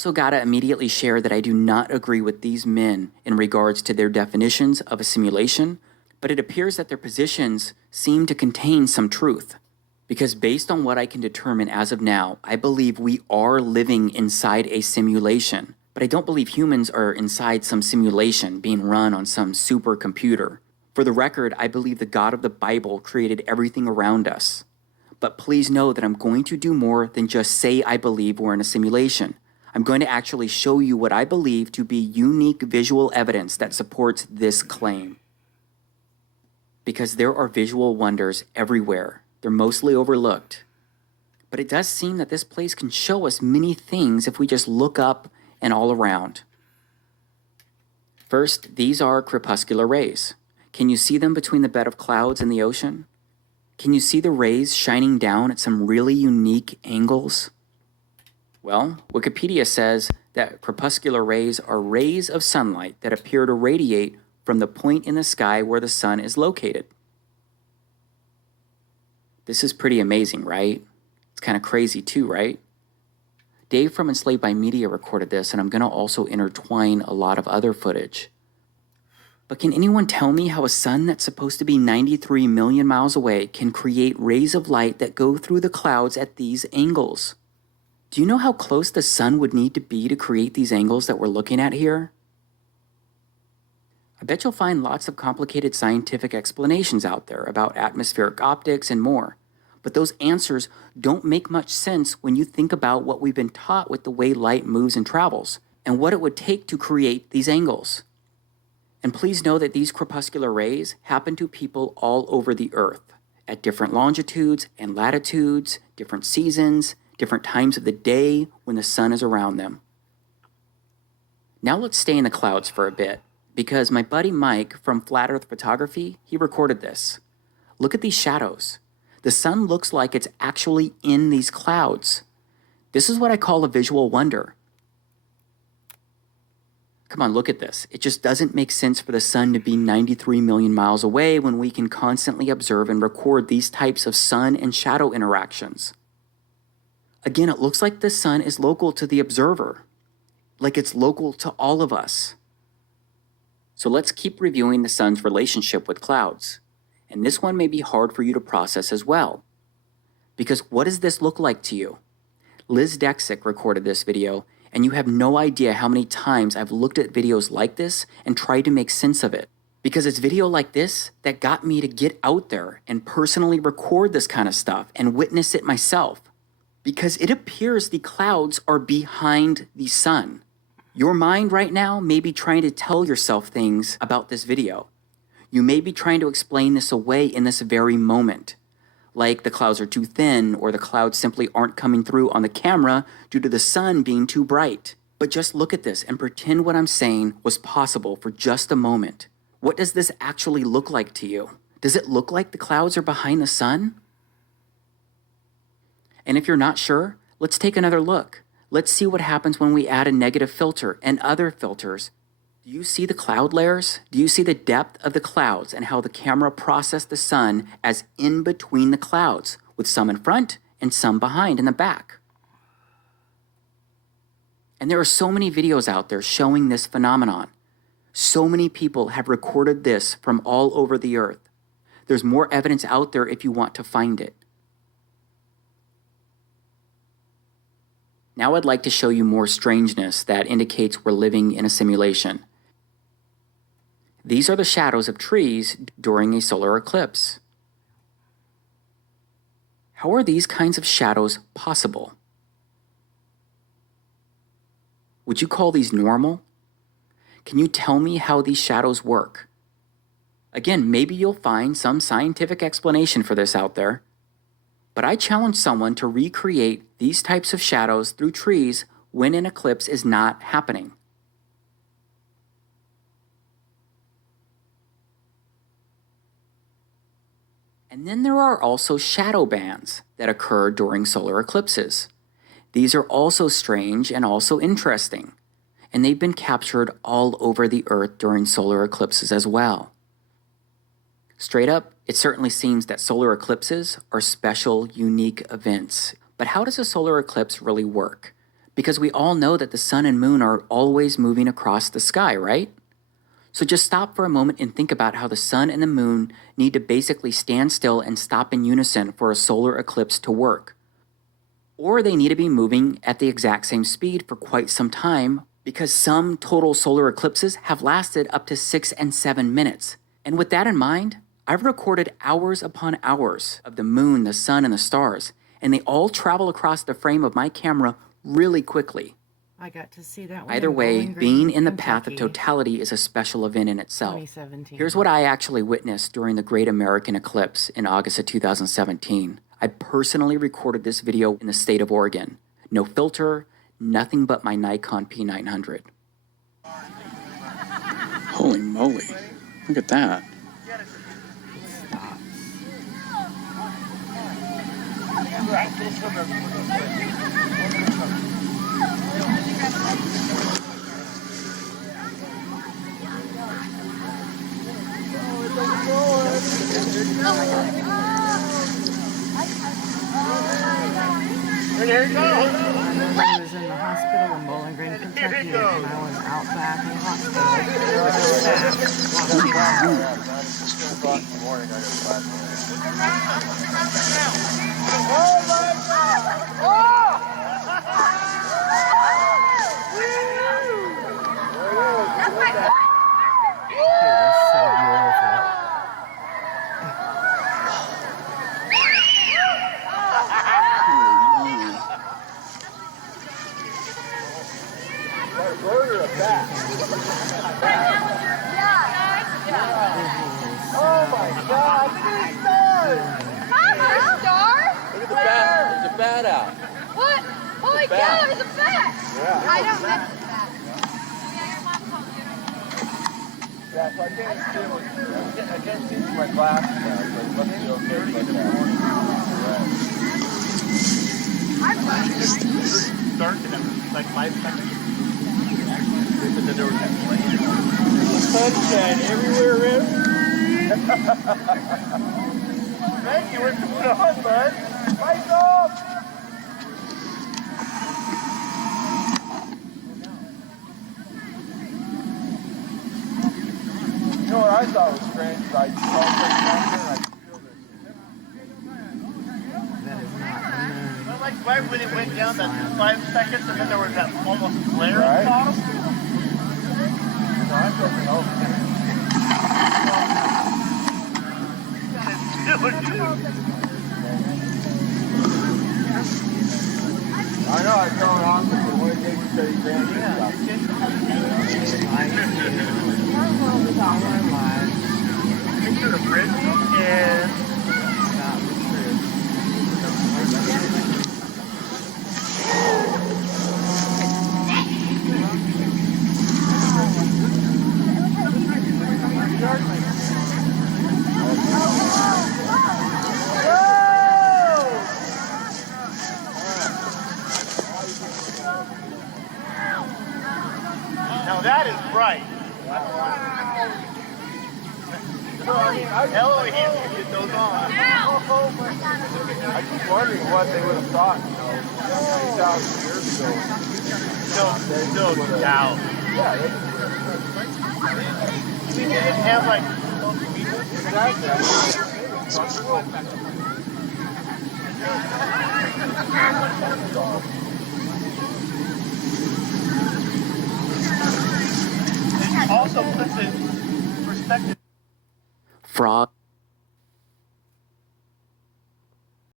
Also gotta immediately share that I do not agree with these men in regards to their definitions of a simulation, but it appears that their positions seem to contain some truth. Because based on what I can determine as of now, I believe we are living inside a simulation. But I don't believe humans are inside some simulation being run on some supercomputer. For the record, I believe the God of the Bible created everything around us. But please know that I'm going to do more than just say I believe we're in a simulation. I'm going to actually show you what I believe to be unique visual evidence that supports this claim. Because there are visual wonders everywhere. They're mostly overlooked. But it does seem that this place can show us many things if we just look up and all around. First, these are crepuscular rays. Can you see them between the bed of clouds and the ocean? Can you see the rays shining down at some really unique angles? Well, Wikipedia says that crepuscular rays are rays of sunlight that appear to radiate from the point in the sky where the sun is located. This is pretty amazing, right? It's kind of crazy too, right? Dave from Enslaved by Media recorded this, and I'm going to also intertwine a lot of other footage. But can anyone tell me how a sun that's supposed to be 93 million miles away can create rays of light that go through the clouds at these angles? Do you know how close the sun would need to be to create these angles that we're looking at here? I bet you'll find lots of complicated scientific explanations out there about atmospheric optics and more. But those answers don't make much sense when you think about what we've been taught with the way light moves and travels, and what it would take to create these angles. And please know that these crepuscular rays happen to people all over the Earth, at different longitudes and latitudes, different seasons, different times of the day when the sun is around them. Now let's stay in the clouds for a bit, because my buddy Mike from Flat Earth Photography, he recorded this. Look at these shadows. The sun looks like it's actually in these clouds. This is what I call a visual wonder. Come on, look at this. It just doesn't make sense for the sun to be 93 million miles away when we can constantly observe and record these types of sun and shadow interactions. Again, it looks like the sun is local to the observer, like it's local to all of us. So let's keep reviewing the sun's relationship with clouds. And this one may be hard for you to process as well. Because what does this look like to you? Liz Dexick recorded this video, and you have no idea how many times I've looked at videos like this and tried to make sense of it. Because it's video like this that got me to get out there and personally record this kind of stuff and witness it myself. Because it appears the clouds are behind the sun. Your mind right now may be trying to tell yourself things about this video. You may be trying to explain this away in this very moment, like the clouds are too thin or the clouds simply aren't coming through on the camera due to the sun being too bright. But just look at this and pretend what I'm saying was possible for just a moment. What does this actually look like to you? Does it look like the clouds are behind the sun? And if you're not sure, let's take another look. Let's see what happens when we add a negative filter and other filters. Do you see the cloud layers? Do you see the depth of the clouds and how the camera processed the sun as in between the clouds, with some in front and some behind in the back? And there are so many videos out there showing this phenomenon. So many people have recorded this from all over the earth. There's more evidence out there if you want to find it. Now I'd like to show you more strangeness that indicates we're living in a simulation. These are the shadows of trees during a solar eclipse. How are these kinds of shadows possible? Would you call these normal? Can you tell me how these shadows work? Again, maybe you'll find some scientific explanation for this out there, but I challenge someone to recreate these types of shadows through trees when an eclipse is not happening. And then there are also shadow bands that occur during solar eclipses. These are also strange and also interesting, and they've been captured all over the Earth during solar eclipses as well. Straight up, it certainly seems that solar eclipses are special, unique events. But how does a solar eclipse really work? because we all know that the sun and moon are always moving across the sky, right? So just stop for a moment and think about how the sun and the moon need to basically stand still and stop in unison for a solar eclipse to work. Or they need to be moving at the exact same speed for quite some time, because some total solar eclipses have lasted up to 6 and 7 minutes. And with that in mind, I've recorded hours upon hours of the moon, the sun, and the stars, and they all travel across the frame of my camera really quickly. I got to see that one. Either way, being in the path of totality is a special event in itself. 2017. Here's what I actually witnessed during the Great American Eclipse in August of 2017. I personally recorded this video in the state of Oregon. No filter, nothing but my Nikon P900. Holy moly, look at that. There you go. I was in the hospital in Bowling Green, Kentucky, and I was out back in the hospital. Oh my God! Oh my God! Look at these stars! Mama! Star? Look at the bat. There's a bat out. What? Holy cow, there's a bat! Yeah. I don't miss that. Yeah, so I can't see through my glasses now, so it must be okay like that. I'm dark and it was like 5 seconds. But then there was that flame. Sunshine everywhere, Thank you, what's going on, bud? Lights off! You know what I thought was strange? I saw something and I feel this. Like right when it went down that 5 seconds and then there was that almost flare Right. at the bottom. No, I'm thinking, oh, I know, I saw it on but what it takes to study grand Picture of bridge and now that is bright. Elohim can get those on. I keep wondering what they would have thought, 3,000 years ago. Still doubt. Yeah, You think they didn't have like it also puts it in perspective. Frog.